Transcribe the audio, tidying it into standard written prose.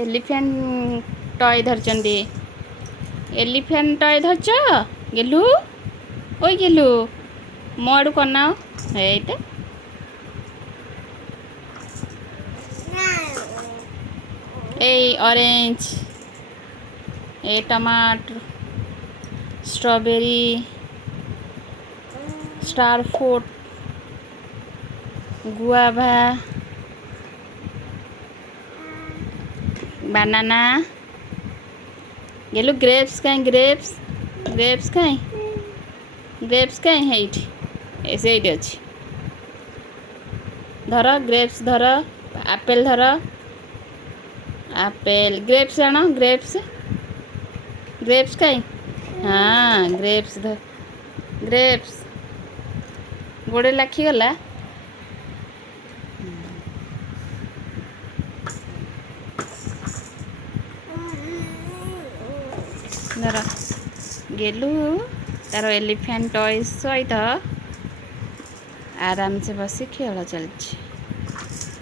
Elephant toy धरचंदी elephant toy धरच गेलु ओई गेलु मो आड़ू कना एटा ए ऑरेंज ए टमाटर strawberry star fruit guava banana गेलु ग्रेप्स कहीं ग्रेप्स कहीं है ऐसे अच्छी धर ग्रेप्स धर आपेल धर आपेल ग्रेप्स आण ग्रेप्स कहीं हाँ ग्रेप्स धर ग्रेप्स गोड़े लाखीगला धर गेलु तार एलिफेंट टॉय सहित आराम से बसी खेल चलती।